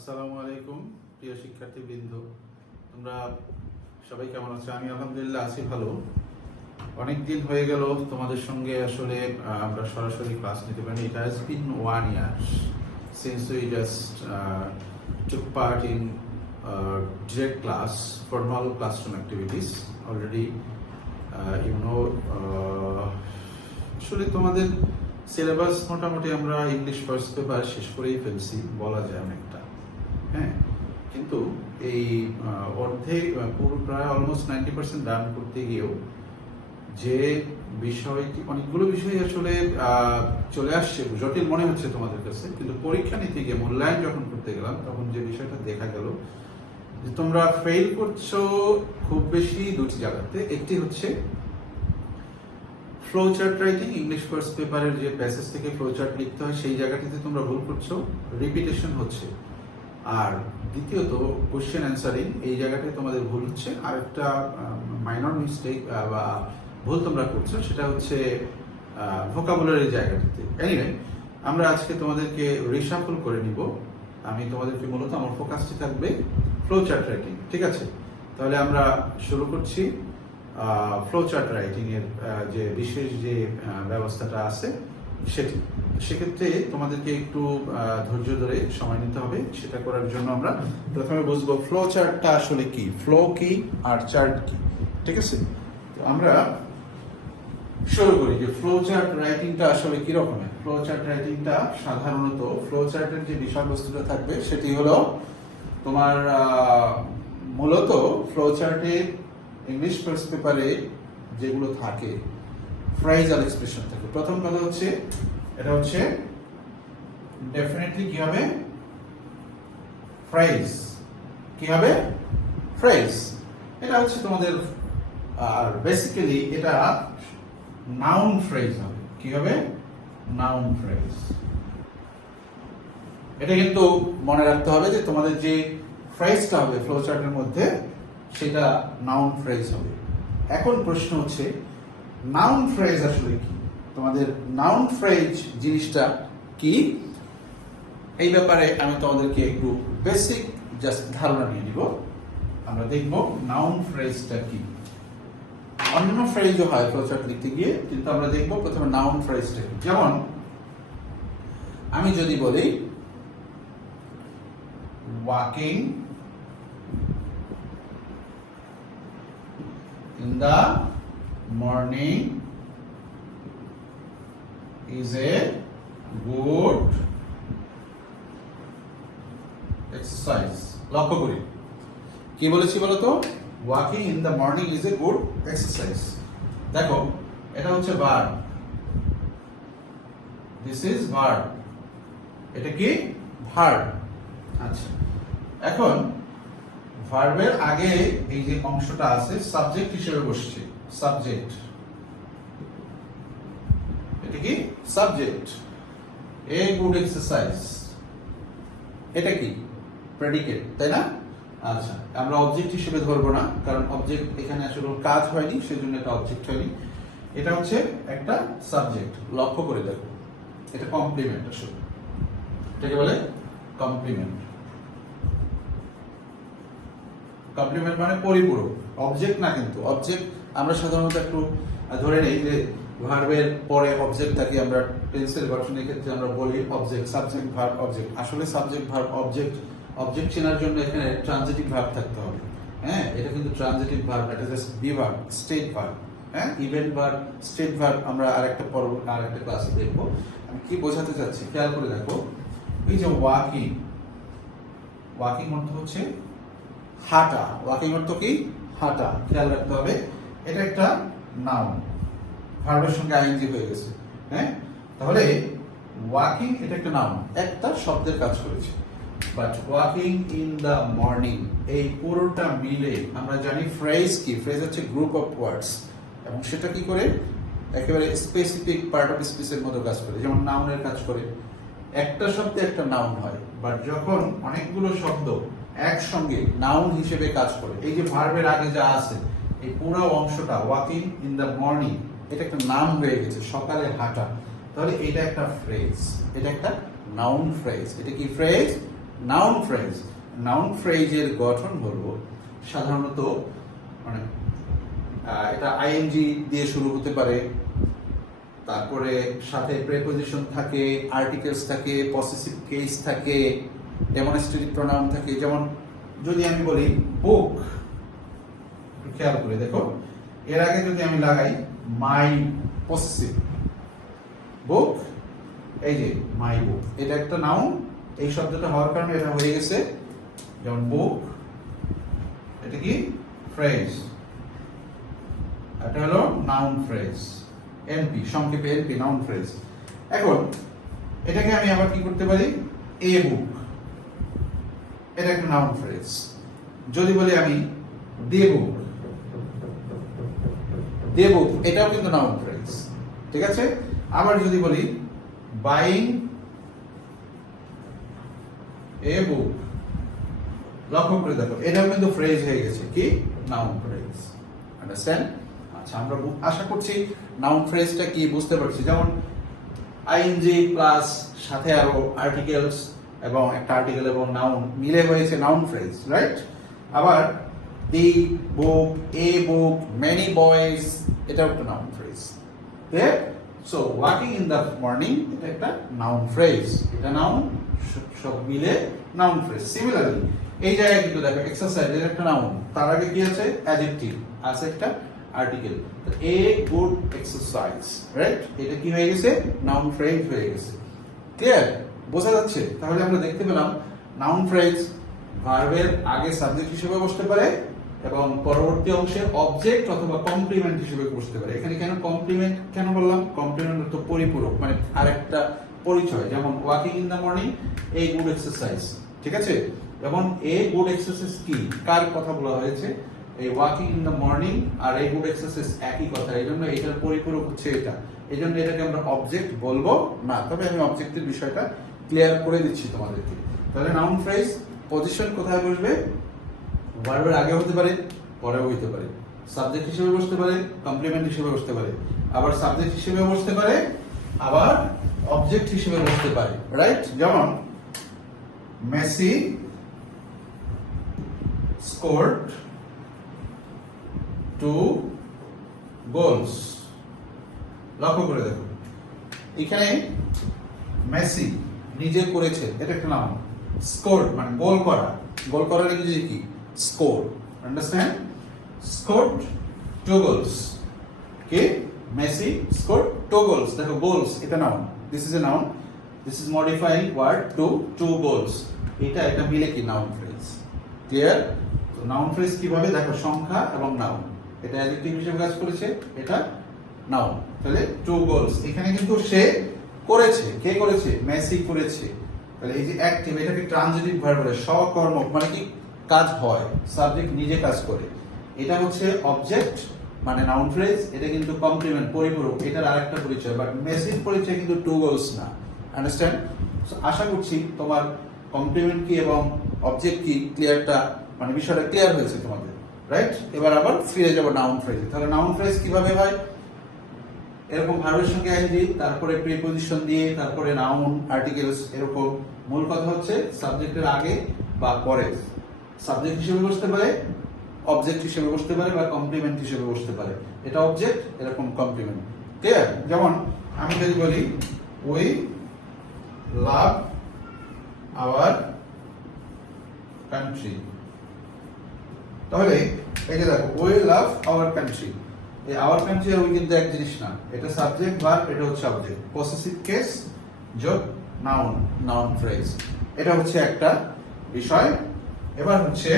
আসসালামু আলাইকুম প্রিয় শিক্ষার্থীবৃন্দ, তোমরা সবাই কেমন আছো? আমি আলহামদুলিল্লাহ আছি ভালো। অনেক দিন হয়ে গেল তোমাদের সঙ্গে আসলে আমরা সরাসরি ক্লাস নিতে পারি। It has been 1 year since we just took part in direct class, formal classroom activities. Already আসলে তোমাদের সিলেবাস মোটামুটি আমরা ইংলিশ ফার্স্ট পেপার শেষ করেই ফেলছি বলা যায় অনেকটা। হ্যাঁ, কিন্তু এই অর্ধেক পুরো প্রায় অলমোস্ট 90% রান করতে গিয়েও যে বিষয়টি, অনেকগুলো বিষয় আসলে চলে আসছে, জটিল মনে হচ্ছে তোমাদের কাছে, কিন্তু পরীক্ষা নিতে গিয়ে মূল্যায়ন যখন করতে গেলাম তখন যে বিষয়টা দেখা গেল যে তোমরা ফেল করছো খুব বেশি দুটি জায়গাতে। একটি হচ্ছে flow chart writing, English first পেপারের যে প্যাসেজ থেকে ফ্লো চার্ট লিখতে হয় সেই জায়গাটিতে তোমরা ভুল করছো, রিপিটেশন হচ্ছে। আর দ্বিতীয়ত কোশ্চেন অ্যান্সারিং, এই জায়গাটায় তোমাদের ভুল হচ্ছে। আর একটা মাইনর মিস্টেক বা ভুল তোমরা করছো, সেটা হচ্ছে ভোকাবুলারির জায়গাটিতে। এনিওয়ে, আমরা আজকে তোমাদেরকে রিশাফল করে নিব। আমি তোমাদেরকে মূলত আমার ফোকাসটি থাকবে ফ্লো চার্ট রাইটিং, ঠিক আছে? তাহলে আমরা শুরু করছি ফ্লো চার্ট রাইটিং এর যে বিশেষ যে ব্যবস্থাটা আছে সেটি। সেক্ষেত্রে তোমাদেরকে একটু ধৈর্য ধরে সময় নিতে হবে। সেটা করার জন্য আমরা প্রথমে বুঝবো ফ্লো চার্টটা আসলে কি, ফ্লো কি আর চার্ট কি, ঠিক আছে? তো আমরা শুরু করি যে ফ্লো চার্ট রাইটিংটা আসলে কি রকমের। ফ্লো চার্ট রাইটিংটা সাধারণত ফ্লো চার্টের যে বিষয়বস্তুটা থাকবে সেটি হলো তোমার মূলত ফ্লো চার্টে ইংলিশ ফার্স্ট পেপারে যেগুলো থাকে ফ্রেজাল এক্সপ্রেশন থাকে। প্রথম কথা হচ্ছে এটা হচ্ছে ডেফিনেটলি কি হবে, ফ্রেজ। কি হবে? ফ্রেজ। এটা হচ্ছে তোমাদের, আর বেসিক্যালি এটা নাউন ফ্রেজ হবে। কি হবে? Noun phrase. এটা কিন্তু মনে রাখতে হবে যে তোমাদের যে ফ্রেজটা হবে ফ্লো চার্টের মধ্যে সেটা নাউন ফ্রেজ হবে। এখন প্রশ্ন হচ্ছে নাউন ফ্রেজ আসলে কি, তোমাদের নাউন ফ্রেজ জিনিসটা কি, এই ব্যাপারে আমি তোমাদেরকে একটু বেসিক জাস্ট ধারণা নিয়ে নিব। আমরা দেখব নাউন ফ্রেজটা কি। অন্য ফ্রেজও হয় ফ্লোচার্ট লিখতে গিয়ে, কিন্তু আমরা দেখব প্রথমে নাউন ফ্রেজটা কি। যেমন আমি যদি বলি walking in the morning is a good exercise. লক্ষ্য করি কি বলেছি বলতো, walking in the morning is a good exercise. দেখো এটা হচ্ছে ভার্ব, দিস ইজ ভার্ব। এটা কি? ভার্ব। আচ্ছা, এখন ভার্বের আগে এই যে অংশটা আছে সাবজেক্ট হিসেবে বসছে, সাবজেক্ট। এটা কি? সাবজেক্ট। এ গুড এক্সারসাইজ, এটা কি? প্রেডিকেট, তাই না? আচ্ছা, আমরা অবজেক্ট হিসেবে ধরবো না, কারণ অবজেক্ট এখানে আসলে কাজ হয়নি, সেজন্য এটা অবজেক্ট হয়নি। এটা হচ্ছে একটা সাবজেক্ট। লক্ষ্য করে দেখো, এটা কমপ্লিমেন্ট। আসলে এটাকে বলে কমপ্লিমেন্ট। কমপ্লিমেন্ট মানে পরিপূরক, অবজেক্ট না। কিন্তু অবজেক্ট আমরা সাধারণত একটু ধরে নেই যে ভার্বের পরে অবজেক্ট থাকে। আমরা টেন্সের গঠনের ক্ষেত্রে আমরা বলি অবজেক্ট, সাবজেক্ট, ভার্ব, অবজেক্ট। আসলে সাবজেক্ট, ভার্ব, অবজেক্ট, অবজেক্ট চেনার জন্য এখানে ট্রানজিটিভ ভার্ব থাকতে হবে। হ্যাঁ, এটা কিন্তু ট্রানজিটিভ ভার্ব, এটা just be verb, state verb. হ্যাঁ, ইভেন্ট ভার্ব, স্টেট ভার্ব আমরা আরেকটা ক্লাসে দেখবো। আমি কি বোঝাতে চাচ্ছি খেয়াল করে দেখো। এই যে ওয়াকিং, ওয়াকিং অর্থ হচ্ছে হাঁটা। ওয়াকিং অর্থ কি? হাঁটা। খেয়াল রাখতে হবে এটা একটা নাউন, ভার্বের সঙ্গে আইএনজি হয়ে গেছে। হ্যাঁ, তাহলে ওয়াকিং এটা একটা নাউন, একটা শব্দের কাজ করেছে। But walking in the morning, এই পুরোটা মিলে আমরা জানি ফ্রেজ কি। ফ্রেজ হচ্ছে গ্রুপ অফ ওয়ার্ডস, এবং সেটা কি করে একেবারে স্পেসিফিক পার্ট অফ স্পিচের মতো কাজ করে, যেমন নাউনের কাজ করে। একটা শব্দে একটা নাউন হয়, বাট যখন অনেকগুলো শব্দ একসঙ্গে নাউন হিসেবে কাজ করে, এই যে ভার্বের আগে যা আছে এই পুরো অংশটা ওয়াকিং ইন দ্য মর্নিং, এটা একটা নাউন হয়ে গেছে, সকালে হাঁটা। তাহলে এটা একটা ফ্রেজ, এটা একটা নাউন ফ্রেজ। এটা কি ফ্রেজ? Noun phrase. নাউন ফ্রেজের গঠন হলো সাধারণত মানে এটা আইএনজি দিয়ে শুরু হতে পারে, তারপরে সাথে প্রেপোজিশন থাকে, আর্টিকেলস থাকে, পসেসিভ কেস থাকে, ডেমনস্ট্রেটিভ প্রোনাউন থাকে। যেমন যদি আমি বলি বুক, খেয়াল করে দেখো, এর আগে যদি আমি লাগাই মাই পসেসিভ, বুক, এই যে মাই বুক, এটা একটা নাউন। এই শব্দটা হওয়ার কারণে এটা হয়ে গেছে যেমন বুক, এটা কি ফ্রেজ, এটা হলো নাউন ফ্রেজ, এনপি, সংক্ষেপে এনপি, নাউন ফ্রেজ। এখন এটাকে আমি আবার কি করতে পারি, এ বুক, এটা একটা নাউন ফ্রেজ। যদি বলি আমি দে বুক, দে বুক, এটাও কিন্তু নাউন ফ্রেজ, ঠিক আছে। আবার যদি বলি বাইং এ বুক, লক্ষ্য করে দেখো এটাও কিন্তু ফ্রেজ হয়ে গেছে, কি নাউন ফ্রেজ। আন্ডারস্ট্যান্ড? আচ্ছা, আমরা আশা করছি নাউন ফ্রেজটা কি বুঝতে পারছি। যেমন আইএনজি প্লাস সাথে আরো আর্টিকেলস এবং একটা আর্টিকেল এবং নাউন মিলে হয়েছে নাউন ফ্রেজ, রাইট? আবার দি বুক, এ বুক, মেনি বয়েজ, এটাও একটা noun phrase. Clear? So walking in the morning, এটা একটা নাউন ফ্রেজ, এটা নাউন, সব মিলে নাউন ফ্রেজ। সিমিলারলি এই জায়গায় কিন্তু দেখো এক্সারসাইজ, এর একটা নাউন, তার আগে কি আছে অ্যাডজেক্টিভ, আছে একটা আর্টিকেল, এ গুড এক্সারসাইজ, রাইট? এটা কি হয়ে গেছে, নাউন ফ্রেজ হয়ে গেছে। ক্লিয়ার? বোঝা যাচ্ছে? তাহলে আমরা দেখতে পেলাম নাউন ফ্রেজ ভার্বের আগে সাবজেক্ট হিসেবে বসতে পারে এবং পরবর্তী অংশে অবজেক্ট অথবা কমপ্লিমেন্ট হিসেবে বসতে পারে। এখানে কেন কমপ্লিমেন্ট কেন বললাম? কমপ্লিমেন্ট অর্থ পরিপূরক, মানে আরেকটা পরিচয়। যেমন walking in the morning, A good exercise, ঠিক আছে? এবং এ গুড এক্সারসাইজ কি, কার কথা বলা হয়েছে? এই ওয়াকিং ইন দ্য মর্নিং আর এই গুড এক্সারসাইজ একই কথা, এই জন্য এটার পরিপূরক হচ্ছে এটা। এই জন্য এটাকে আমরা অবজেক্ট বলবো না, তবে আমি অবজেক্টের বিষয়টা ক্লিয়ার করে দিচ্ছি তোমাদেরকে। তাহলে নাউন ফ্রেজ পজিশন কোথায় বসবে? ভার্বের আগে হতে পারে, পরেও হতে পারে, সাবজেক্ট হিসেবে বসতে পারে, কমপ্লিমেন্ট হিসেবে বসতে পারে, আবার সাবজেক্ট হিসেবে বসতে পারে, আবার অবজেক্ট হিসেবে বসতে পারে, রাইট? যেমন মেসি স্কোরড 2 গোলস। লক্ষ্য করে দেখো এখানে মেসি নিজে করেছে, এটা একটা নাম। স্কোর মানে গোল করা, গোল করার ইংরেজি কি? স্কোর। আন্ডারস্ট্যান্ড? Scored 2 goals. কে? Messi scored 2 goals. দেখো গোলস এটা noun, this is a noun, this is modifying word to 2 goals. এটা মিলে কি নাউন ফ্রেজ। ক্লিয়ার? তো নাউন ফ্রেজ কিভাবে দেখো, সংখ্যা এবং নাউন, এটা অ্যাডজেক্টিভ হিসেবে কাজ করেছে, এটা নাউন। তাহলে 2 গোলস, এখানে কিন্তু সে করেছে, কে করেছে? মেসি করেছে। তাহলে এই যে অ্যাক্টিভ, এটাকে ট্রানজিটিভ ভার্ব বলে, সকর্মক, মানে কি কাজ হয়, সাবজেক্ট নিজে কাজ করে। এটা হচ্ছে অবজেক্ট মানে নাউন ফ্রেজ, এটা কিন্তু কমপ্লিমেন্ট পরিপূরক, এটার আরেকটা পরিচয়। বাট মেসির পরিচয় কিন্তু 2 গোলস না। আন্ডারস্ট্যান্ড? আশা করছি তোমার কমপ্লিমেন্ট কি এবং অবজেক্ট কি ক্লিয়ারটা, মানে বিষয়টা ক্লিয়ার হয়েছে তোমাদের, রাইট? এবার আবার ফিরে যাব নাউন ফ্রেজে। তাহলে নাউন ফ্রেজ কিভাবে হয়? এরকম ভার্বের সঙ্গে আইএনজি, তারপরে প্রিপজিশন দিয়ে, তারপরে নাউন, আর্টিকেলস, এরকম। মূল কথা হচ্ছে সাবজেক্টের আগে বা পরে সাবজেক্ট হিসেবে বসতে পারে, অবজেক্ট হিসেবে বসতে পারে, বা কমপ্লিমেন্ট হিসেবে বসতে পারে। এটা অবজেক্ট, এরকম কমপ্লিমেন্ট। ক্লিয়ার? যেমন আমি যদি বলি উই লাভ আওয়ার কান্ট্রি, তাহলে এই যে দেখো উই লাভ আওয়ার কান্ট্রি, এই আওয়ার কান্ট্রি আর উই কিন্তু এক জিনিস না, এটা সাবজেক্ট ভার্ব, এটা হচ্ছে অবজেক্ট, পসেসিভ কেস যোগ নাউন, নাউন ফ্রেজ। এটা হচ্ছে একটা বিষয়। এবার হচ্ছে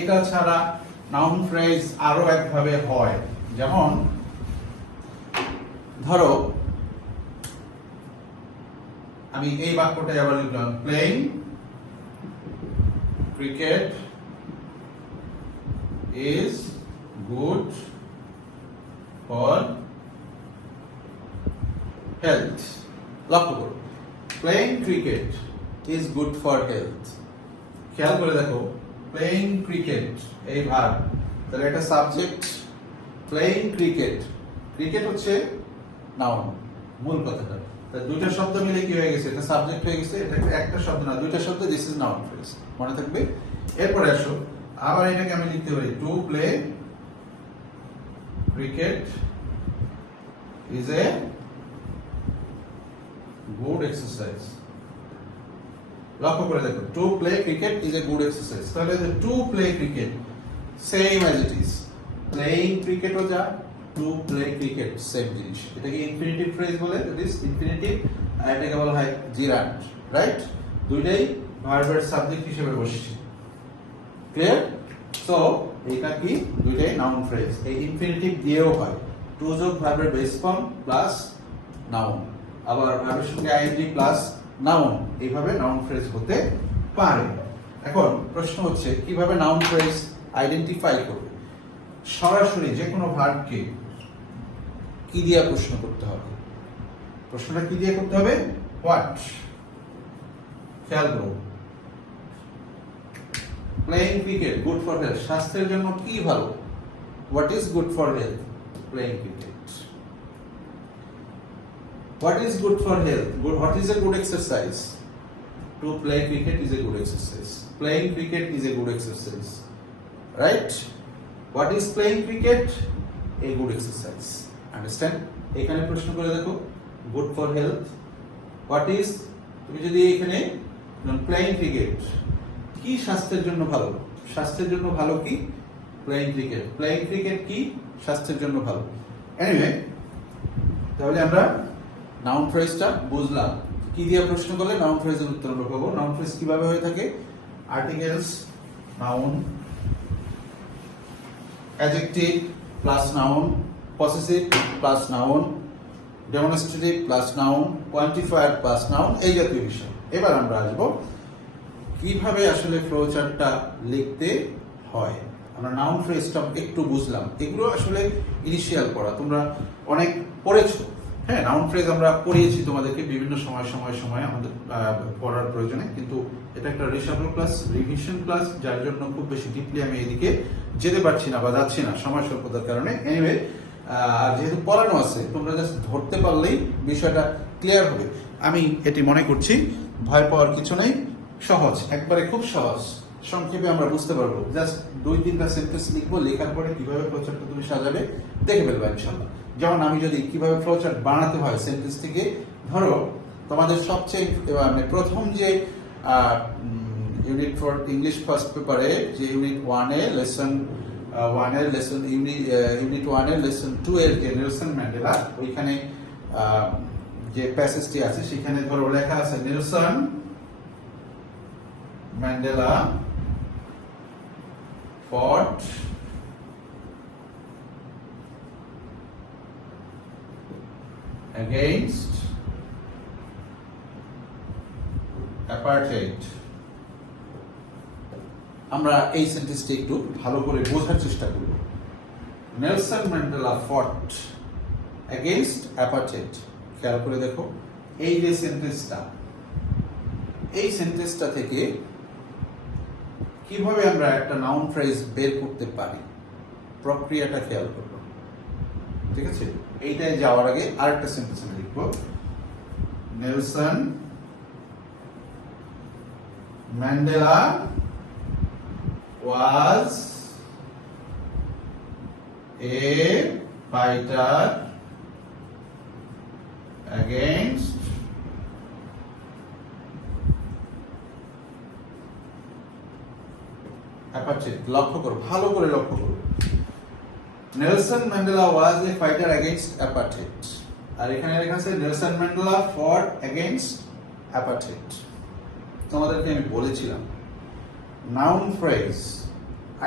এটা ছাড়া নাউন ফ্রেজ আরো একভাবে হয়। যেমন ধরো আমি এই বাক্যটা আবার লিখলাম, playing cricket is good for health. লক্ষ্য করো, playing cricket is good for health। খেয়াল করে দেখো, playing cricket এই ভার্ব, তাহলে এটা সাবজেক্ট, playing cricket, ক্রিকেট হচ্ছে নাউন, মূল কথাটা। তা দুইটা শব্দ মিলে কি হয়ে গেছে, এটা সাবজেক্ট হয়ে গেছে, এটা একটা শব্দ না দুইটা শব্দ, দিস ইজ নাউন ফ্রেজ, মনে থাকবে। এরপরে আসো আবার এটাকে আমি লিখতে পারি to play cricket is a good exercise. লক্ষ্য করে দেখো, to play cricket is a good exercise, তাহলে to play cricket same as it is, playing ক্রিকেটও যা, টু প্লে ক্রিকেট সেম জিনিস। এটাকে ইনফিনিটিভ ফ্রেজ বলে, ইট ইজ ইনফিনিটিভ, আর এটাকে বলা হয় জিরান্ড, রাইট? দুইটাই ভার্বের সাবজেক্ট হিসেবে বসছে, ক্লিয়ার? সো এটা কি দুইটাই নাউন ফ্রেজ, এই ইনফিনিটিভ দিয়েও হয়, টু যোগ ভার্বের বেস ফর্ম প্লাস নাউন, আবার ভার্বের সঙ্গে আইএনজি প্লাস নাউন, এইভাবে নাউন ফ্রেজ হতে পারে। এখন প্রশ্ন হচ্ছে কিভাবে নাউন ফ্রেজ আইডেন্টিফাই করবে? সরাসরি যে কোনো ভার্বকে কি দিয়ে প্রশ্ন করতে হবে? প্রশ্নটা কি দিয়ে করতে হবে? হোয়াট। খেয়াল করো, playing cricket good for health, স্বাস্থ্যের জন্য কি ভালো? What is good for health? Playing cricket. What is good for health? What is a good exercise? To play cricket is a good exercise. Playing cricket is a good exercise. Right? What is playing cricket? A good exercise. Understand? এখানে প্রশ্ন করে দেখো, good for health. What is, তুমি যদি এখানে playing cricket, কি স্বাস্থ্যের জন্য ভালো? স্বাস্থ্যের জন্য ভালো কি? Playing cricket. Playing cricket কি? স্বাস্থ্যের জন্য ভালো। Anyway, তাহলে আমরা নাউন ফ্রেজটা বুঝলাম, কি দিয়ে প্রশ্ন করলে নাউন ফ্রেজের উত্তর আমরা পাবো। নাউন ফ্রেজ কিভাবে হয়ে থাকে? Articles, noun, adjective plus noun, possessive plus noun, demonstrative plus noun, quantifier plus noun, এই জাতীয় বিষয়। এবার আমরা আসবো কিভাবে আসলে ফ্লোচার্টটা লিখতে হয়। আমরা নাউন ফ্রেজটা একটু বুঝলাম, এগুলো আসলে ইনিশিয়াল পড়া, তোমরা অনেক পড়েছো। হ্যাঁ, নাউন ফ্রেজ আমরা পড়িয়েছি তোমাদেরকে বিভিন্ন সময় আমাদের পড়ার প্রয়োজনে, কিন্তু এটা একটা রিসাবল ক্লাস, রিভিশন ক্লাস, যার জন্য খুব বেশি ডিপলি আমি এদিকে যেতে পারছি না বা যাচ্ছি না সময় স্বল্পতার কারণে। এনিওয়ে, যেহেতু পড়ানো আছে, তোমরা জাস্ট ধরতে পারলেই বিষয়টা ক্লিয়ার হবে। আমি এটি মনে করছি, ভয় পাওয়ার কিছু নেই, সহজ, একবারে খুব সহজ, সংক্ষেপে আমরা বুঝতে পারবো। জাস্ট 2-3টা সেন্টেন্স লিখবো, লেখার পরে কিভাবে ফ্লোচার্টটা তুমি সাজাবে দেখে ফেলবে ইনশাআল্লাহ। যেমন আমি যদি কিভাবে ফ্লোচার্ট বানাতে হয় সেন্টেন্স থেকে, ধরো তোমাদের সবচেয়ে মানে প্রথম যে ইউনিট ফর ইংলিশ ফার্স্ট পেপারে যে ইউনিট 1-এ লেসন 1-এর লেসন ইউনিট 1-এর লেসন 2 এর যে নেলসন ম্যান্ডেলা, ওইখানে যে প্যাসেজটি আছে সেখানে ধরো লেখা আছে Nelson Mandela fought against apartheid। আমরা এই সেন্টেন্সটি একটু ভালো করে বোঝার চেষ্টা করব। নেলসন ম্যান্ডেলা ফট এগেইনস্ট অ্যাপার্থেইড। খেয়াল করে দেখো, এই যে সেন্টেন্সটা, এই সেন্টেন্সটা থেকে কিভাবে আমরা একটা নাউন ফ্রেজ বের করতে পারি, প্রক্রিয়াটা খেয়াল করব, ঠিক আছে? এইটাই যাওয়ার আগে আরেকটা সেন্টেন্স আমি লিখব, Nelson Mandela was a fighter against apartheid। লক্ষ্য করো, ভালো করে লক্ষ্য করো, Nelson Mandela was a fighter against apartheid, আর এখানে লেখা আছে Nelson Mandela fought against apartheid। তোমাদেরকে আমি বলেছিলাম নাউন ফ্রেজ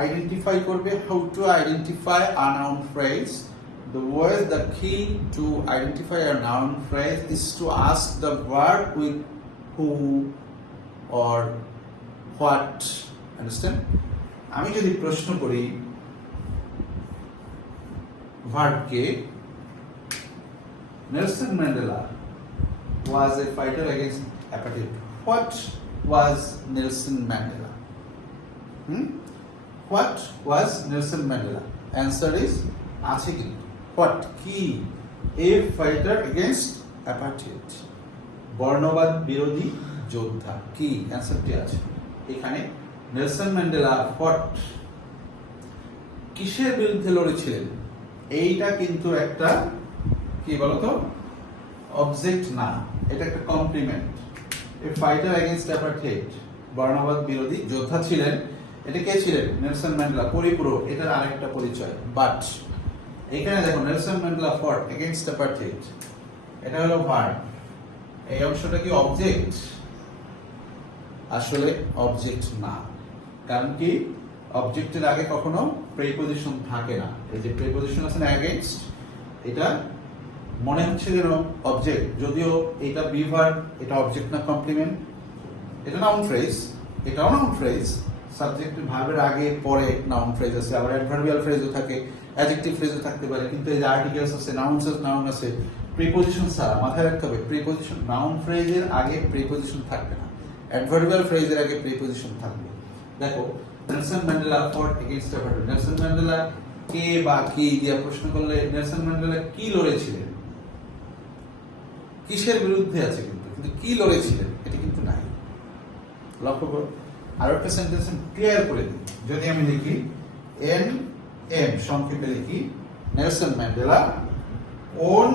আইডেন্টিফাই করবে। How to identify a noun phrase? The word, the key to identify a noun phrase is to ask the verb with who or what. Understand? আমি যদি প্রশ্ন করি ভার্বকে, Nelson Mandela was a fighter against apartheid. What was Nelson Mandela? What was Nelson Mandela? Answer is আছে কিন্তু what, কি, a fighter against apartheid. বর্ণবাদ বিরোধী যোদ্ধা কি অ্যান্সারটি আছে এখানে নেলসন ম্যান্ডেলা ফট কিসের বিরুদ্ধে লড়েছিলেন এইটা কিন্তু একটা কি বলতো অবজেক্ট না এটা একটা complement a fighter against apartheid বর্ণবাদ বিরোধী যোদ্ধা ছিলেন এটা কে ছিলেন নেলসন ম্যান্ডেলা পরিপূরক এটার আরেকটা পরিচয় বাট এখানে দেখো নেলসন ম্যান্ডেলা ফট এগেইনস্ট অ্যাপার্থাইড এটা হলো ভার্ব এই অংশটা কি অবজেক্ট আসলে অবজেক্ট না কারণ কি অবজেক্টের আগে কখনো প্রিপজিশন থাকে না এই যে প্রিপজিশন আছে না এগেইনস্ট এটা মনে হচ্ছে যেন অবজেক্ট যদিও এটা বি ভার্ব এটা অবজেক্ট না কমপ্লিমেন্ট এটা নাউন ফ্রেজ এটাও নাউন ফ্রেজ সাবজেক্ট ভার্বের আগে পরে নাউন ফ্রেজ আছে আবার অ্যাডভার্বিয়াল ফ্রেজও থাকে অ্যাডজেক্টিভ ফ্রেজও থাকতে পারে কিন্তু এই যে আর্টিকেলস আছে নাউন আছে প্রিপজিশন ছাড়া মাথায় রাখতে হবে প্রিপজিশন নাউন ফ্রেজের আগে প্রিপজিশন থাকবে না অ্যাডভার্বিয়াল ফ্রেজের আগে প্রিপজিশন থাকবে দেখো নেলসন ম্যান্ডেলা ফট এগেইনস্ট অ্যাপার্থাইড নেলসন ম্যান্ডেলা কে বা কি দিয়ে প্রশ্ন করলে নেলসন ম্যান্ডেলা কি লড়েছিলেন কিসের বিরুদ্ধে আছে কিন্তু কি লড়েছিলেন এটা কিন্তু নাই লক্ষ্য করো আর একটা সেন্টেন্স ক্লিয়ার করে দিই যদি আমি লিখি এন এম সংক্ষেপে লিখি Nelson Mandela won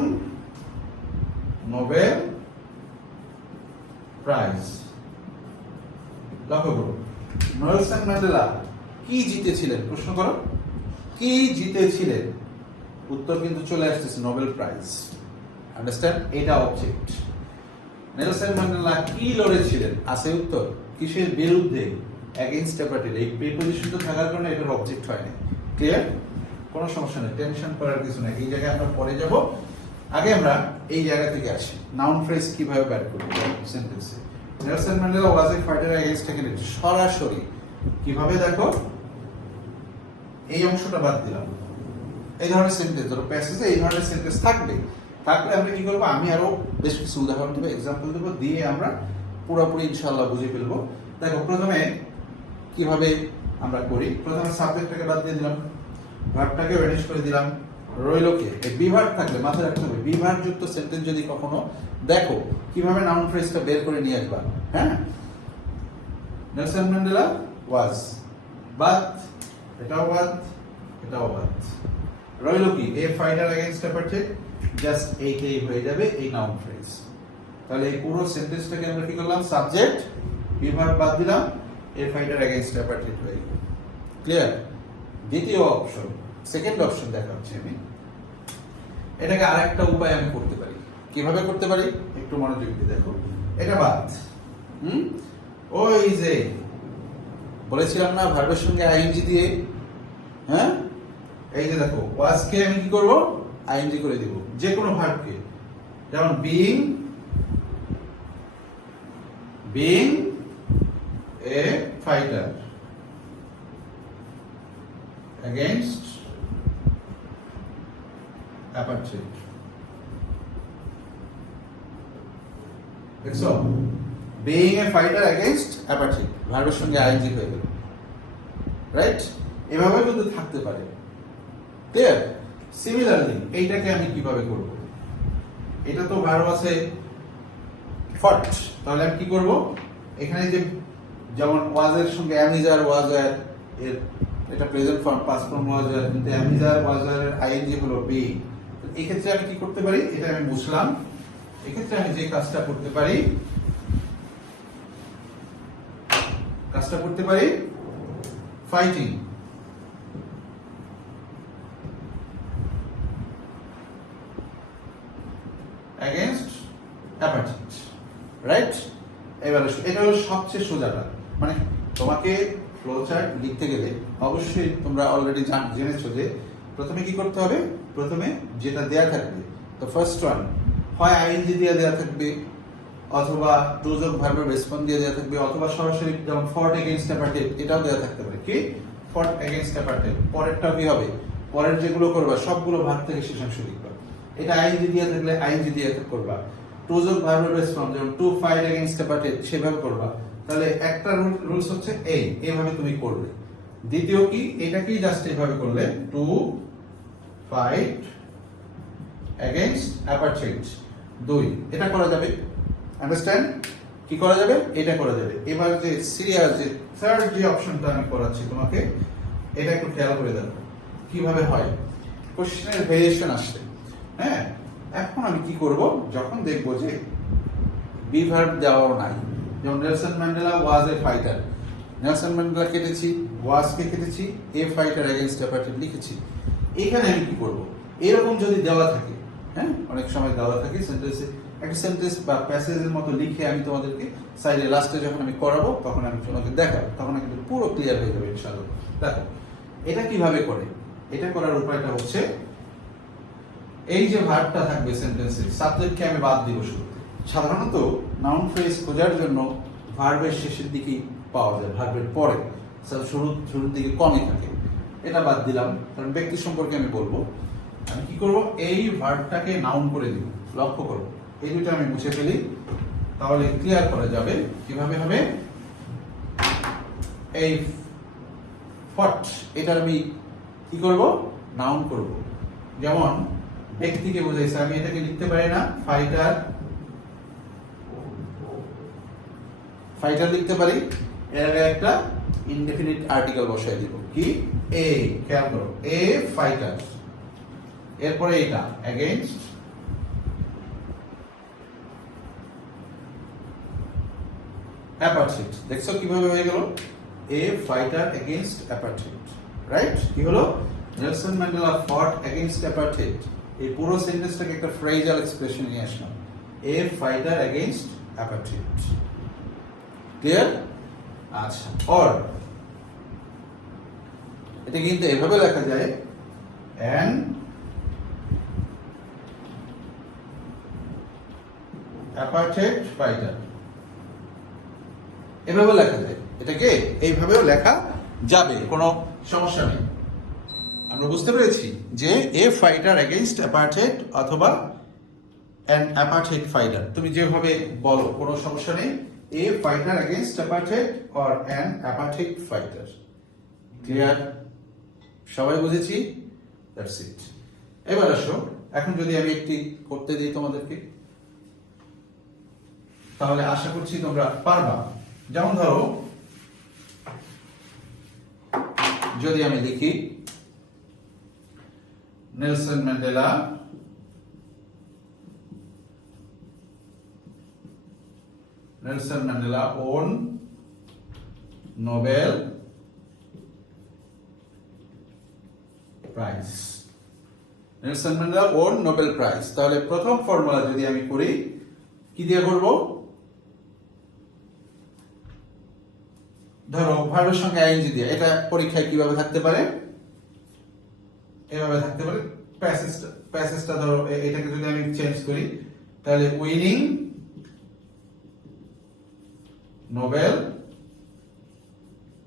Nobel prize লক্ষ্য করো নেলসন ম্যান্ডেলা কি জিতেছিলেন প্রশ্ন করো কি জিতেছিলেন উত্তর কিন্তু চলে আসতেছে নোবেল প্রাইজ আন্ডারস্ট্যান্ড এটা অবজেক্ট নেলসন ম্যান্ডেলা কি লড়েছিলেন আছে উত্তর কিসের বিরুদ্ধে এগেইনস্ট অ্যাপার্থাইড এই প্রিপজিশন তো থাকার কারণে এটার অবজেক্ট হয় না ক্লিয়ার কোনো সমস্যা নেই টেনশন করার কিছু নেই এই জায়গায় আমরা পরে যাব আগে আমরা এই জায়গা থেকে আসি নাউন ফ্রেজ কিভাবে বের করব সেন্টেন্সে নেলসন ম্যান্ডেলা ওয়াজ এ ফাইটার এগেইনস্ট টেকনোলজি সরাসরি কিভাবে দেখো এই অংশটা বাদ দিলাম এই ধরনের সেন্টেন্স ধরো প্যাসেজে এই ধরনের সেন্টেন্স থাকবে তারপরে আমরা কি করবো আমি আরো বেশ কিছু উদাহরণ দেবো এক্সাম্পল দেবো দিয়ে আমরা পুরোপুরি ইনশাআল্লাহ বুঝে ফেলবো দেখো প্রথমে কিভাবে আমরা করি প্রথমে সাবজেক্টটাকে বাদ দিয়ে দিলাম ভার্বটাকে ভ্যানিশ করে দিলাম রইলো কে এই বিভাগ থাকলে মাথায় রাখতে হবে বিভাগ যুক্ত সেন্টেন্স যদি কখনো দেখো কিভাবে নাউন ফ্রেজটা বের করে নিয়ে আসবা হ্যাঁ নেলসন ম্যান্ডেলা ওয়াজ বাট এটাও বাদ রইলো কি এ ফাইটার এগেইনস্ট অ্যাপার্থাইড জাস্ট এইটাই হয়ে যাবে এই নাউন ফ্রেজ তাহলে এই পুরো সেন্টেন্সটাকে আমরা কি করলাম সাবজেক্ট বিভাগ বাদ দিলাম এ ফাইটার এগেইনস্ট অ্যাপার্থাইড হয়ে গেল ক্লিয়ার দ্বিতীয় অপশন সেকেন্ড অপশন দেখাচ্ছি আমি এটাকে আরেকটা উপায় আমি করতে পারি কিভাবে করতে পারি একটু মনোযোগ দিয়ে দেখো এটা বাদ ওই যে বলেছিলাম না ভার্বের সঙ্গে আইএনজি দিয়ে হ্যাঁ এই যে দেখো ওয়াজকে আমি কি করব আইএনজি করে দিব যে কোনো ভার্বকে যেমন being a fighter against apartheid দেখছো being a fighter against apartheid ভার্বের সঙ্গে আইএনজি হয়ে গেল রাইট এভাবে কিন্তু থাকতে পারে ক্লিয়ার সিমিলারলি এইটাকে আমি কিভাবে করব এটা তো ভার্ব আছে ফট তাহলে আমি কি করব এখানে যে যেমন ওয়াজের সঙ্গে অ্যামিজার ওয়াজার এর এটা প্রেজেন্ট ফর্ম পাস্ট ফর্ম ওয়াজার কিন্তু অ্যামিজার ওয়াজার আইএনজি হলো বি এই ক্ষেত্রে আমি কি করতে পারি এটা আমি বুঝলাম এই ক্ষেত্রে আমি যে কাজটা করতে পারি ফাইটিং against apartheid রাইট এবার এটা হলো সবচেয়ে সোজাটা মানে তোমাকে ফ্লো চার্ট লিখতে গেলে অবশ্যই তোমরা অলরেডি জেনেছো যে প্রথমে কি করতে হবে প্রথমে যেটা দেয়া থাকবে তো ফার্স্ট ওয়ান হয় আইএনজি দিয়ে দেয়া থাকবে অথবা ক্লোজার ভার্বের রেসপন্স দিয়ে দেয়া থাকবে অথবা সরাসরি যেমন ফট এগেইনস্ট অ্যাপার্থাইড এটাও দেয়া থাকতে পারে কি ফট এগেইনস্ট অ্যাপার্থাইড পরেরটা কি হবে পরের যেগুলো করবা সবগুলো ভাগ থেকে শেষাংশ লিখবা এটা আইএনজি দিয়ে থাকলে আইএনজি দিয়ে করবা ক্লোজার ভার্বের রেসপন্স যেমন টু ফাইট এগেইনস্ট অ্যাপার্থাইড সেভাবে করবা তাহলে একটা রুলস হচ্ছে এইভাবে তুমি করবে দ্বিতীয় কি এটাকেই জাস্ট এইভাবে করলে টু ফাইট এগেইনস্ট অ্যাপার্থাইড 2 এটা করা যাবে আন্ডারস্ট্যান্ড? কি করা যাবে? এটা করা যাবে। এবার যে সিরিয়াস যে থার্ড যে অপশনটা আমি করাচ্ছি তোমাকে, এটা একটু খেয়াল করে দেখো কিভাবে হয়। কোশ্চেনের ভেরিয়েশন আসছে, হ্যাঁ। এখন আমি কি করব, যখন দেখবো যে বি ভার্ব দেওয়াও নাই, যেমন নেলসন ম্যান্ডেলা ওয়াজ এ ফাইটার, নেলসন ম্যান্ডেলা কেটেছি, ওয়াজকে কেটেছি, এ ফাইটার এগেইনস্ট অ্যাপার্থাইড লিখেছি। এখানে আমি কি করব, এরকম যদি দেওয়া থাকে, হ্যাঁ, অনেক সময় দেওয়া থাকে সেন্টেন্সে, একটা সেন্টেন্স বা প্যাসেজের মতো লিখে আমি তোমাদেরকে সাইডে লাস্টে যখন আমি করাবো তখন আমি তোমাকে দেখাবো, তখন কিন্তু পুরো ক্লিয়ার হয়ে যাবে ইনশাআল্লাহ। দেখো এটা কিভাবে করে, এটা করার উপায়টা হচ্ছে, এই যে ভার্বটা থাকবে সেন্টেন্সে, সাবজেক্টকে আমি বাদ দিব শুরুতে। সাধারণত নাউন ফ্রেজ খোঁজার জন্য ভার্বের শেষের দিকেই পাওয়া যায়, ভার্বের পরে শুরুর দিকে কমই থাকে। এটা বাদ দিলাম, কারণ ব্যক্তি সম্পর্কে আমি বলবো। আমি কি করব, এই ভার্বটাকে নাউন করে দিব। লক্ষ্য করব, এই দুটো আমি মুছে ফেলি, তাহলে ক্লিয়ার করা যাবে কিভাবে হবে। এই ফট, এটা আমি কি করব, নাউন করব। যেমন ব্যক্তিকে বোঝাইছে, আমি এটাকে লিখতে পারি না ফাইটার, ফাইটার লিখতে পারি, এর আগে একটা ইনডেফিনিট আর্টিকেল বসাই দিব, কি এ, খেয়াল করো, এ ফাইটার, এরপরে এটা এগেইনস্ট অ্যাপার্থাইড। দেখছো কিভাবে হয়ে গেল, এ ফাইটার এগেইনস্ট অ্যাপার্থাইড, রাইট? কি হলো, নেলসন ম্যান্ডেলা ফট এগেইনস্ট অ্যাপার্থাইড। এই পুরো সেন্টেন্সটাকে একটা ফ্রেজাল এক্সপ্রেশন নিয়ে আসলাম, এ ফাইটার এগেইনস্ট অ্যাপার্থাইড। ক্লিয়ার? আচ্ছা, অর এটা কিন্তু এভাবে লেখা যায়, অ্যান অ্যাপার্থাইড ফাইটার, এভাবে লেখা যায়। এটাকে এইভাবেও লেখা যাবে, কোনো সমস্যা নেই। আমরা বুঝতে পেরেছি যে এ ফাইটার এগেইনস্ট অ্যাপার্থাইড অথবা অ্যান অ্যাপার্থাইড ফাইটার, তুমি যেভাবে বলো কোনো সমস্যা নেই। A fighter against apartheid or an apartheid fighter. Clear? সবাই বুঝেছি? That's it. এবার আসো, এখন যদি আমি একটি করতে দিই তোমাদেরকে, তাহলে আশা করছি তোমরা পারবা। যেমন ধরো, যদি আমি লিখি Nelson Mandela won Nobel prize, Nelson Mandela won Nobel prize. তাহলে প্রথম ফর্মুলা যদি আমি করি, কি দিয়ে করব, ধরো ভার্বের সঙ্গে আইএনজি দিয়ে। এটা পরীক্ষায় কিভাবে থাকতে পারে, এভাবে থাকতে পারে। প্যাসেজটা ধরো, এটাকে যদি আমি চেঞ্জ করি, তাহলে উইনিং নোবেল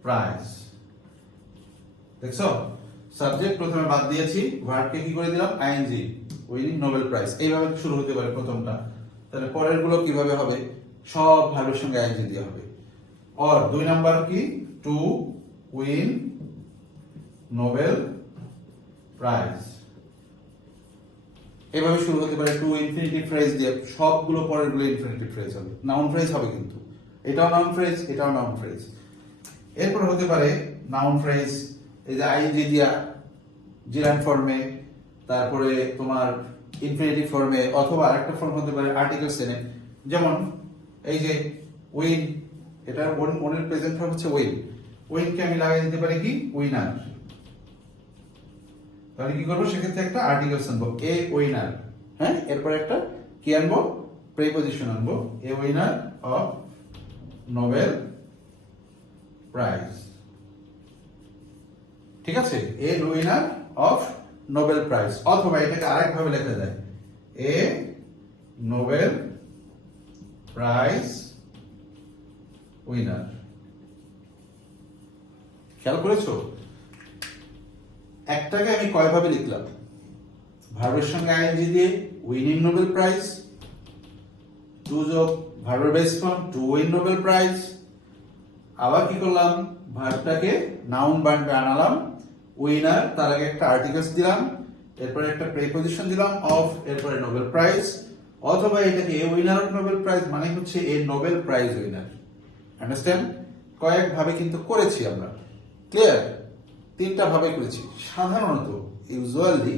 প্রাইজ। দেখছো, সাবজেক্ট প্রথমে বাদ দিয়েছি, ভার্বকে কি করে দিলাম, আইএনজি, উইনিং নোবেল প্রাইজ। এইভাবে শুরু হতে পারে প্রথমটা। তাহলে পরের গুলো কিভাবে হবে, সব ভার্বের সঙ্গে আইএনজি দেওয়া হবে। और 2 নাম্বার কি, টু উইন নোবেল প্রাইজ। এভাবে শুরু হতে পারে, টু ইনফিনিটিভ ফ্রেজ দিয়ে, সবগুলো পরের গুলো ইনফিনিটিভ ফ্রেজ হবে, নাউন ফ্রেজ হবে কিন্তু। এটাও নাউন ফ্রেজ, এটাও নাউন ফ্রেজ। এরপর হতে পারে নাউন ফ্রেজ, এই যে আইএনজি দিয়া জিরান ফর্মে, তারপরে তোমার ইনফিনিটিভ ফর্মে, অথবা আরেকটা ফর্ম হতে পারে আর্টিকেলস এনে। যেমন এই যে উইন, এটা ওনের প্রেজেন্ট ফর্ম হচ্ছে উইন, উইনকে আমি লাগাই দিতে পারি কি, উইনার। তাহলে কি করবো, সেক্ষেত্রে একটা আর্টিকেলস আনবো, এ উইনার, হ্যাঁ। এরপর একটা কি আনবো, প্রিপজিশন আনবো, এ উইনার অফ নোবেল প্রাইজ। ঠিক আছে, এ উইনার অফ নোবেল প্রাইজ। অথবা এটাকে আরেকভাবে লেখা যায়, এ নোবেল প্রাইজ উইনার। খেয়াল করেছো, একটাকে আমি কয়ভাবে লিখলাম, ভার্বের সঙ্গে আইএনজি দিয়ে উইনিং নোবেল প্রাইজ, টু যোগ ভার্বের base form, to win Nobel prize. আবার কি করলাম, ভার্বটাকে নাউন বানাতে আনালাম, উইনার, তার আগে একটা আর্টিকেলস দিলাম, এরপরে একটা প্রিপজিশন দিলাম অফ, এরপরে নোবেল প্রাইজ। অথবা এটাকে উইনার অফ নোবেল প্রাইজ মানে হচ্ছে এ নোবেল প্রাইজ উইনার। আন্ডারস্ট্যান্ড? কয়েক ভাবে কিন্তু করেছি আমরা, ক্লিয়ার? তিনটা ভাবে করেছি। সাধারণত ইউজুয়ালি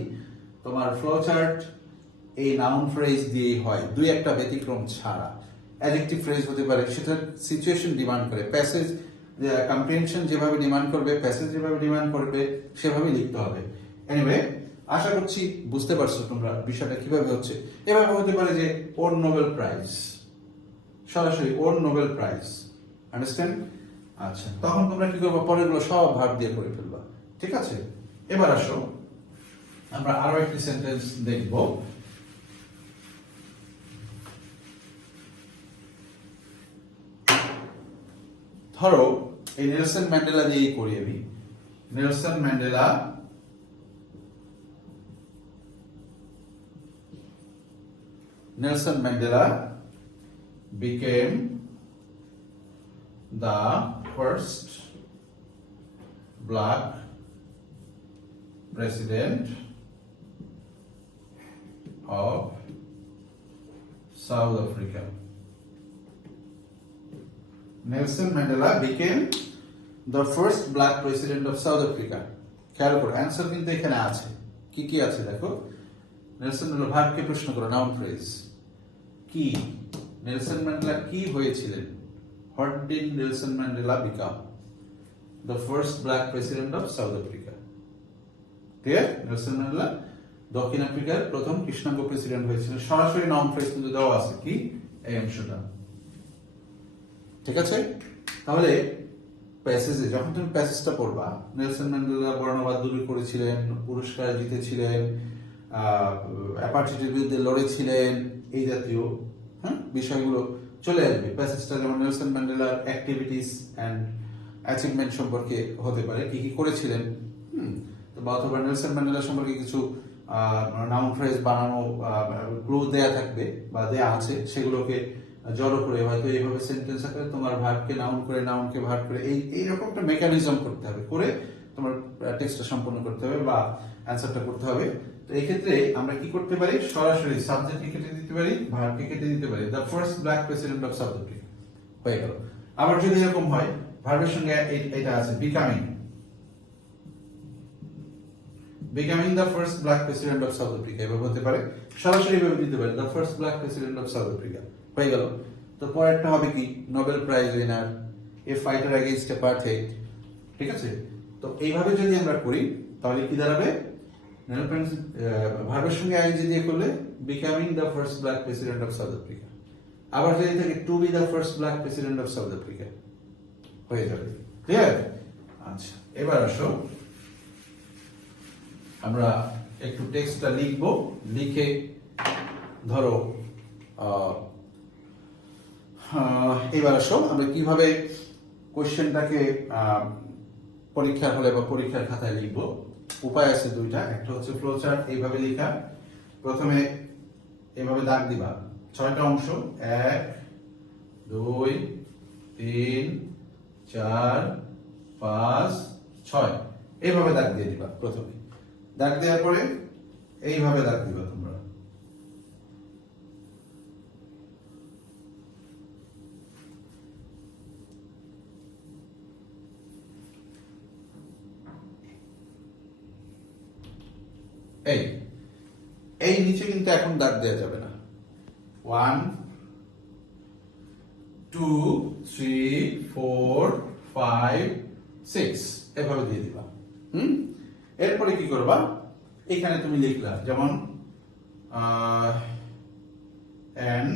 তোমার ফ্লো চার্ট এই নাউন ফ্রেজ দিয়ে হয়, দুই একটা ব্যতিক্রম ছাড়া। অ্যাডজেক্টিভ ফ্রেজ হতে পারে, সেটা সিচুয়েশন ডিমান্ড করে, প্যাসেজ কম্প্রিহেনশন যেভাবে ডিমান্ড করবে, প্যাসেজ যেভাবে ডিমান্ড করবে সেভাবেই লিখতে হবে। এনিওয়ে, আশা করছি বুঝতে পারছো তোমরা বিষয়টা কিভাবে হচ্ছে। এভাবে হতে পারে যে ওর নোবেল প্রাইজ, সরাসরি ওর নোবেল প্রাইজ। আন্ডারস্ট্যান্ড? আচ্ছা, তখন তোমরা কি করবে? পরেরগুলো সব ভার্ব দিয়ে করে ফেলবা। ঠিক আছে? এবার আসো আমরা আরো একটি সেন্টেন্স দেখব। ধরো এই নেলসন ম্যান্ডেলা দিয়েই করি আমি। Nelson Mandela became the first black president of South Africa. Nelson Mandela became the first black president of South Africa. খেয়াল করো, অ্যান্সার কিন্তু এখানে আছে। কি কি আছে দেখো। নেলসন ম্যান্ডেলা, ভার্বকে প্রশ্ন করো, নাউন ফ্রেজ কি? নেলসন ম্যান্ডেলা কি হয়েছিলেন? What did Nelson Mandela become? The first black president of South Africa. Clear? Nelson Mandela দক্ষিণ আফ্রিকার প্রথম কৃষ্ণাঙ্গ প্রেসিডেন্ট হয়েছিলেন। সরাসরি নাউন ফ্রেজ কিন্তু দেওয়া আছে, কি এই অংশটা। ঠিক আছে? তাহলে প্যাসেজে যখন তুমি প্যাসেজটা পড়বা, নেলসন ম্যান্ডেলা বর্ণবাদ দূর করেছিলেন, পুরস্কার জিতেছিলেন, অ্যাপার্থাইডের বিরুদ্ধে লড়েছিলেন, এই জাতীয় বিষয়গুলো চলে আসবে প্যাসেজটা। যেমন নেলসন ম্যান্ডেলার অ্যাক্টিভিটিস এন্ড অ্যাচিভমেন্ট সম্পর্কে হতে পারে, কি কি করেছিলেন, অথবা নেলসন ম্যান্ডেলা সম্পর্কে কিছু নাউন ফ্রেজ বানানো ক্লু দেয়া থাকবে বা দেয়া আছে, সেগুলোকে জড়ো করে হয়তো এইভাবে সেন্টেন্স আকারে তোমার ভার্বকে নাউন করে, নাউনকে ভার্ব করে, এইরকম একটা মেকানিজম করতে হবে, করে তোমার টেক্সটটা সম্পূর্ণ করতে হবে বা অ্যান্সারটা করতে হবে। তো এই ক্ষেত্রে আমরা কি করতে পারি? সরাসরি সাবজেক্টকে কেটে দিতে পারি, ভার্বকে কেটে দিতে পারি। The first black president of South Africa হয়ে গেল। আবার যদি এরকম হয়, ভার্বের সঙ্গে এটা আছে becoming the first black president of South Africa, এভাবে হতে পারে। সরাসরি এভাবে দিতে পারি, the first black president of South Africa হয়ে গেল। তো পরেরটা হবে কি? নোবেল প্রাইজ উইনার, এ ফাইটার এগেইনস্ট অ্যাপার্থাইড। ঠিক আছে? তো এইভাবে যদি আমরা করি তাহলে কি দাঁড়াবে? ভার্বের সঙ্গে আইএনজি দিয়ে করলে becoming the first black president of South Africa. আবার যদি থাকে to be the first black president of South Africa হয়ে যাবে। ক্লিয়ার? আচ্ছা, এবার আসো আমরা একটু টেক্সটটা লিখবো। লিখে ধরো এবার আসো আমরা কিভাবে কোশ্চেনটাকে পরীক্ষার হলে বা পরীক্ষার খাতায় লিখবো। উপায় আছে দুইটা। একটা হচ্ছে ফ্লো চার্ট, এইভাবে লেখা। প্রথমে এইভাবে দাগ দিবা 6টা অংশ, 1 2 3 4 5 6, এইভাবে দাগ দিয়ে দিবা। প্রথমে দাগ দেওয়ার পরে এইভাবে দাগ দিবা তোমরা। এই নিচে কিন্তু এখন দাগ দেওয়া যাবে না। 1 2 3 4 5 6 এভাবে দিয়ে দিবা। এরপরে কি করবা? এখানে তুমি লিখলা, যেমন an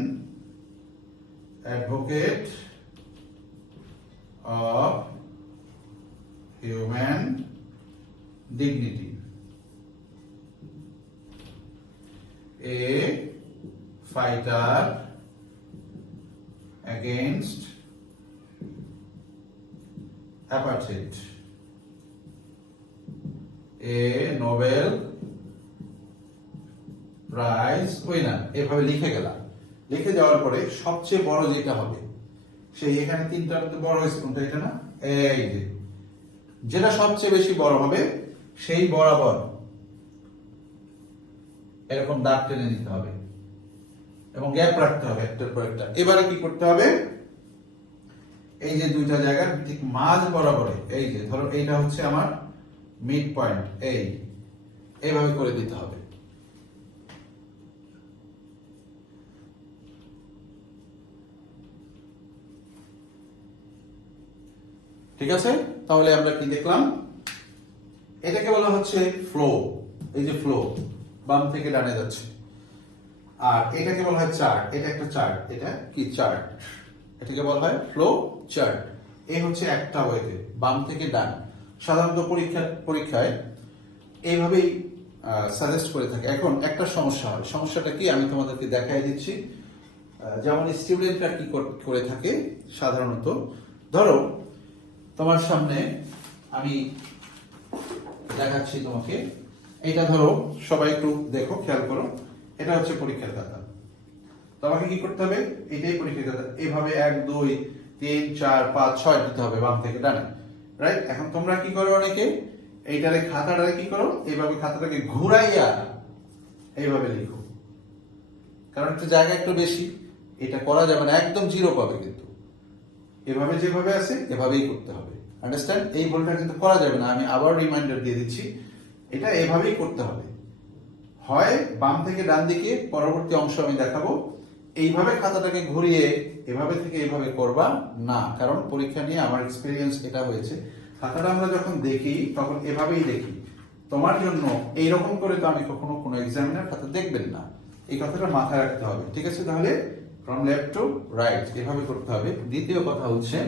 advocate of human dignity, a fighter against apartheid, a Nobel prize winner. এভাবে লিখে গেলাম। লিখে যাওয়ার পরে সবচেয়ে বড় যেটা হবে, সেই এখানে তিনটার মধ্যে বড় হয়েছে কোনটা? এটা না? এই যে যেটা সবচেয়ে বেশি বড় হবে সেই বরাবর এরকম দাগ টেনে নিতে হবে। এবং গ্যাপ রাখতে হবে একটার পর একটা। এবারে কি করতে হবে, এই যে দুইটা জায়গার ঠিক মাঝ বরাবরে, এই যে ধরো এইটা হচ্ছে আমার মিড পয়েন্ট, এইভাবে করে দিতে হবে। ঠিক আছে, তাহলে আমরা কি দেখলাম, এটাকে বলা হচ্ছে ফ্লো, এই যে ফ্লো বাম থেকে ডানে যাচ্ছে। আর এটাকে বলা হয় চার্ট, এটা একটা চার্ট, এটা কি চার্ট, এটাকে বলা হয় ফ্লো চার্ট। এই হচ্ছে একটা ওয়েতে বাম থেকে ডান। সাধারণত পরীক্ষায় এইভাবেই সাজেস্ট করে থাকে। এখন একটা সমস্যা হয়, সমস্যাটা কি আমি তোমাদেরকে দেখাই দিচ্ছি। যেমন স্টুডেন্টরা কি করে থাকে সাধারণত, ধরো তোমার সামনে আমি দেখাচ্ছি তোমাকে, এটা ধরো সবাই একটু দেখো, খেয়াল করো, এটা হচ্ছে পরীক্ষার খাতা। তোমাকে কি করতে হবে, এটাই পরীক্ষার খাতা, এইভাবে 1 2 3 4 5 6 দিতে হবে বাম থেকে ডানে, রাইট? এখন তোমরা কি করো, অনেকে এইটারে খাতাটারে কি করো, এইভাবে খাতাটাকে ঘুরাইয়া এইভাবে লিখো, কারণ একটু জায়গা একটু বেশি। এটা করা যাবে না, একদম জিরো পাবে, কিন্তু এভাবে যেভাবে আছে এভাবেই করতে হবে, আন্ডারস্ট্যান্ড? এই ভুলটা কিন্তু করা যাবে না, আমি আবার রিমাইন্ডার দিয়ে দিচ্ছি, এটা এভাবেই করতে হবে। হয় বাম থেকে ডান দিকে, পরবর্তী অংশ আমি দেখাবো, এইভাবে খাতাটাকে ঘুরিয়ে এভাবে থেকে এইভাবে করবা না, কারণ পরীক্ষা নিয়ে আমার এক্সপিরিয়েন্স এটা হয়েছে, খাতাটা আমরা যখন দেখি তখন এভাবেই দেখি। তোমার জন্য এইরকম করে তো আমি কখনো কোনো এক্সামিনার খাতা দেখবেন না, এই কথাটা মাথায় রাখতে হবে, ঠিক আছে? তাহলে ফ্রম লেফট টু রাইট এভাবে করতে হবে। দ্বিতীয় কথা হচ্ছে,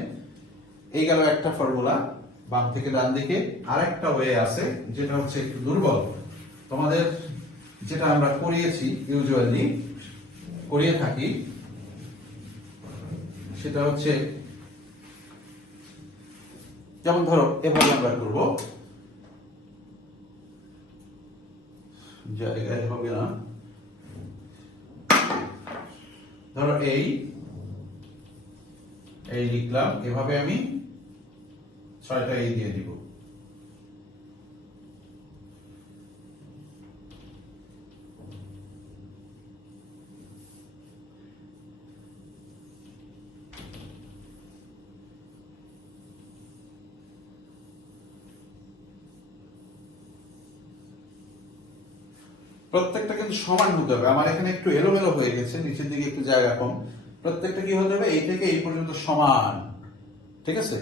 এই গেল একটা ফর্মুলা বাম থেকে ডান দিকে। আরেকটা ওয়ে আছে যেটা হচ্ছে একটু দুর্বল, তোমাদের যেটা আমরা করিয়েছি, ইউজুয়ালি করিয়ে থাকি, সেটা হচ্ছে যেমন ধরো এভাবে আমরা করব, জায়গায় হবে না, ধরো এই লিখলাম, এভাবে আমি 6টা এই দিয়ে দিব। প্রত্যেকটা কিন্তু সমান হতে হবে, আমার এখানে একটু এলোমেলো হয়ে গেছে, নিচের দিকে একটু জায়গা কম, প্রত্যেকটা কি হতে হবে, এই থেকে এই পর্যন্ত সমান, ঠিক আছে?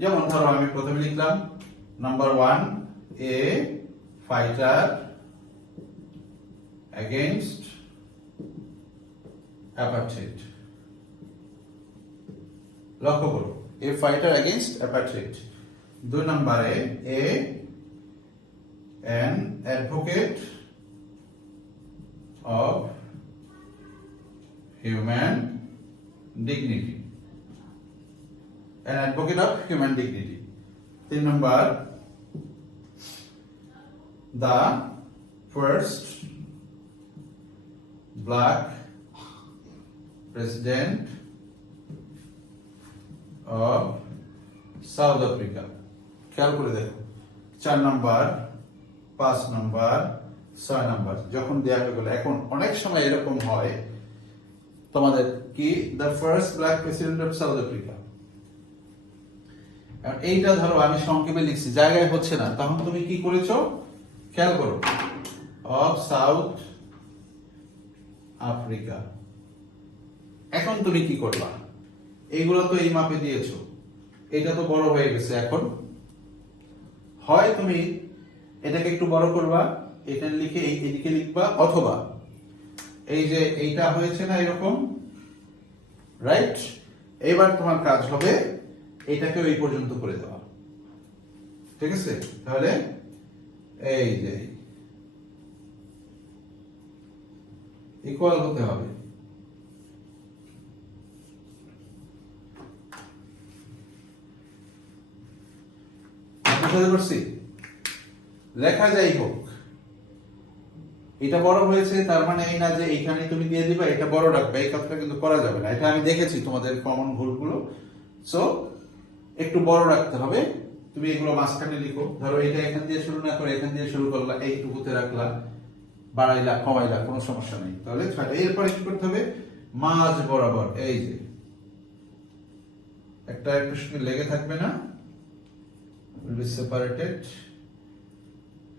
যেমন ধরো আমি প্রথমে লিখলাম number 1, a fighter against apartheid. লক্ষ্য করো, এ ফাইটার এগেইনস্ট অ্যাপার্থাইড। 2 নম্বরে a an advocate of human dignity, an advocate of human dignity. 3 number, the first black president of South Africa. খেয়াল করে দেখো, 4 নম্বর, 5 নম্বর, 6 নাম্বার যখন দেয়া হয়ে গেল। এখন অনেক সময় এরকম হয় তোমাদের কি, the first black president of South Africa, এইটা ধরো আমি সংক্ষেপে লিখছি, জায়গায় হচ্ছে না, তখন তুমি কি করেছো খেয়াল করো, অফ সাউথ আফ্রিকা। এখন তুমি কি করবা, এইগুলো তো এই মাপে দিয়েছো, এটা তো বড় হয়ে গেছে, এখন হয় তুমি এটাকে একটু বড় করবা, এটা লিখে এদিকে লিখবা, অথবা এই যে এইটা হয়েছে না এরকম, রাইট? এবার তোমার কাজ হবে এটাকে এই পর্যন্ত করে দেওয়া, ঠিক আছে? তাহলে এই যে ইকুয়াল হতে হবে। বুঝতে পারছি? লেখা যাই হোক, এটা বড় হয়েছে তার মানে এই না যে এইখানে তুমি দিয়ে দিবা এটা বড় রাখবে, এই কথাটা কিন্তু করা যাবে না, এটা আমি দেখেছি তোমাদের কমন ভুলগুলো। সো একটু বড় রাখতে হবে, তুমি এগুলো মাঝখানে লিখো, ধরো এটা এখান দিয়ে শুরু না করে এখান দিয়ে শুরু করলা, এইটুকুতে রাখলা, বাড়াইলা কমাইলা, কোনো সমস্যা নেই। তাহলে এরপরে কি করতে হবে, মাঝ বরাবর, এই যে একটা একটার সঙ্গে লেগে থাকবে না, will be separated,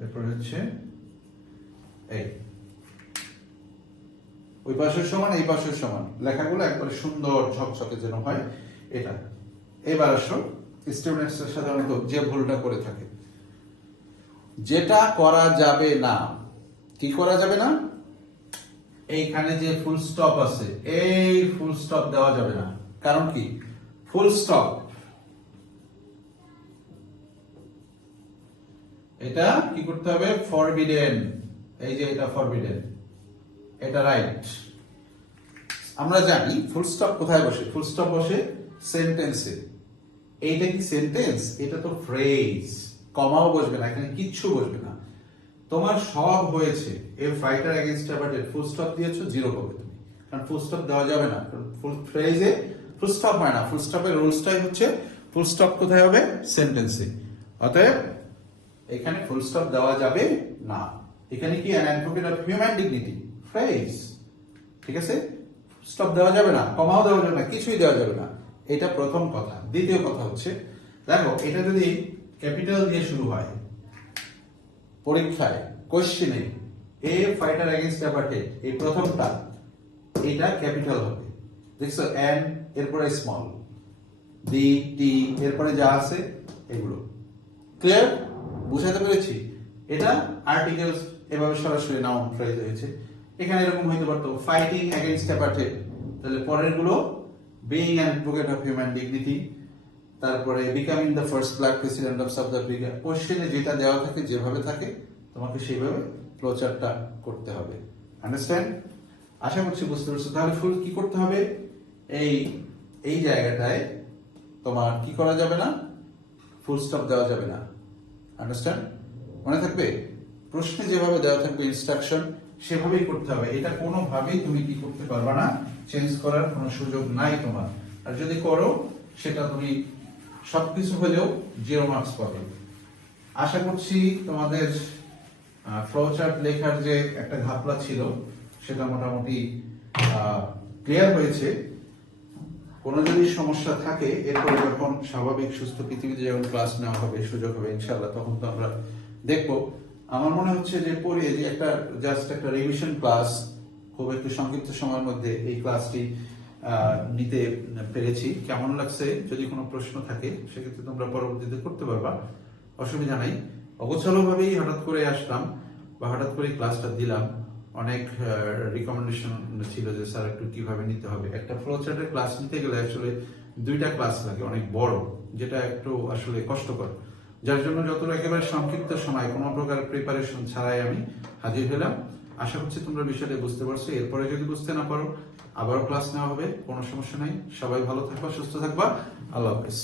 এরপর হচ্ছে এই ওই পাশের সমান এই পাশের সমান, লেখাগুলো একবারে সুন্দর ঝকঝকে যেন হয় এটা। এবার আসো, স্টুডেন্টস সাধারণত যে ভুলটা করে থাকে, যেটা করা যাবে না, কি করা যাবে না, এইখানে যে ফুল স্টপ আছে, এই ফুল স্টপ দেওয়া যাবে না। কারণ কি, ফুল স্টপ এটা কি করতে হবে, ফরবিডেন। এই যে এটা ফরবিডেন, এটা রাইট। আমরা জানি ফুল স্টপ কোথায় বসে, ফুল স্টপ বসে সেন্টেন্সে। এইটা কি সেন্টেন্স, এটা তো ফ্রেজ, কমাও বসবে না, এখানে কিচ্ছু বসবে না। তোমার সব হয়েছে, এ ফাইটার এগেইনস্ট অ্যাবার্টেড, ফুল স্টপ দিয়েছো, জিরো পাবে তুমি, কারণ ফুল স্টপ দেওয়া যাবে না। ফুল ফ্রেজে ফুল স্টপ হয় না, ফুল স্টপের রুলসটাই হচ্ছে ফুল স্টপ কোথায় হবে, সেন্টেন্সে। অতএব এখানে ফুল স্টপ দেওয়া যাবে না। এখানে কি an advocate of human dignity, phrase, ঠিক আছে, স্টপ দেওয়া যাবে না, কমাও দেওয়া যাবে না, কিছুই দেওয়া যাবে না। এটা প্রথম কথা। দ্বিতীয় কথা হচ্ছে, দেখো এটা যদি ক্যাপিটাল দিয়ে শুরু হয়, পরীক্ষায় কোশ্চেনে এ ফাইটার এগেইনস্ট অ্যাবার্টেড, এই প্রথমটা এটা ক্যাপিটাল হবে, দেখছো, এন এরপরে স্মল, ডি টি এরপরে যা আছে এগুলো। ক্লিয়ার, বুঝাতে পেরেছি? এটা আর্টিকেলস এভাবে সরাসরি নাউন ফ্রেজ হয়েছে। এখানে এরকম হইতে পারতো ফাইটিং এগেইনস্ট অ্যাবার্টেড, তাহলে পরের গুলো being an advocate of human dignity, তারপরে becoming the first black president of South Africa. কোশ্চেনে যেটা দেওয়া থাকে, যেভাবে থাকে, তোমাকে সেইভাবে ফ্লোচার্টটা করতে হবে। আন্ডারস্ট্যান্ড? আশা করছি বুঝতে পারছো। তাহলে ফুল কি করতে হবে, এই এই জায়গাটায় তোমার কি করা যাবে না, ফুল স্টপ দেওয়া যাবে না। আন্ডারস্ট্যান্ড? মনে থাকবে? প্রশ্নে যেভাবে দেওয়া থাকবে ইনস্ট্রাকশন, সেভাবেই করতে হবে। এটা কোনোভাবেই তুমি কি করতে পারবে না, চেঞ্জ করার কোনো সুযোগ নাই তোমার। আর যদি করো, সেটা তুমি সবকিছু হলেও 0 মার্কস পাবে। আশা করছি তোমাদের ফ্লোচার্ট লেখার যে একটা ঘাপলা ছিল, সেটা মোটামুটি ক্লিয়ার হয়েছে। কোনো যদি সমস্যা থাকে, এরপরে যখন স্বাভাবিক সুস্থ পৃথিবীতে যখন ক্লাস নেওয়া হবে, সুযোগ হবে ইনশাআল্লাহ, তখন তো আমরা দেখবো। আমার মনে হচ্ছে যে পরে যে একটা জাস্ট একটা রিভিশন ক্লাস, খুব একটু সংক্ষিপ্ত সময়ের মধ্যে এই ক্লাসটি নিতে পেরেছি। কেমন লাগছে? যদি কোনো প্রশ্ন থাকে সেক্ষেত্রে তোমরা পরবর্তীতে করতে পারবা, অসুবিধা নাই। অগোছালো ভাবেই হঠাৎ করে আসলাম বা হঠাৎ করে ক্লাসটা দিলাম। অনেক রিকমেন্ডেশন ছিল যে স্যার একটু কিভাবে নিতে হবে। একটা ফ্লোচার্টের ক্লাস নিতে গেলে আসলে 2টা ক্লাস লাগে, অনেক বড়, যেটা একটু আসলে কষ্টকর। যার জন্য যতটা একেবারে সংক্ষিপ্ত সময়, কোনো প্রকার প্রিপারেশন ছাড়াই আমি হাজির হলাম। আশা করছি তোমরা বিষয়টা বুঝতে পারছো। এরপরে যদি বুঝতে না পারো, আবারও ক্লাস নেওয়া হবে, কোনো সমস্যা নাই। সবাই ভালো থাকবা, সুস্থ থাকবা। আল্লাহ হাফেজ।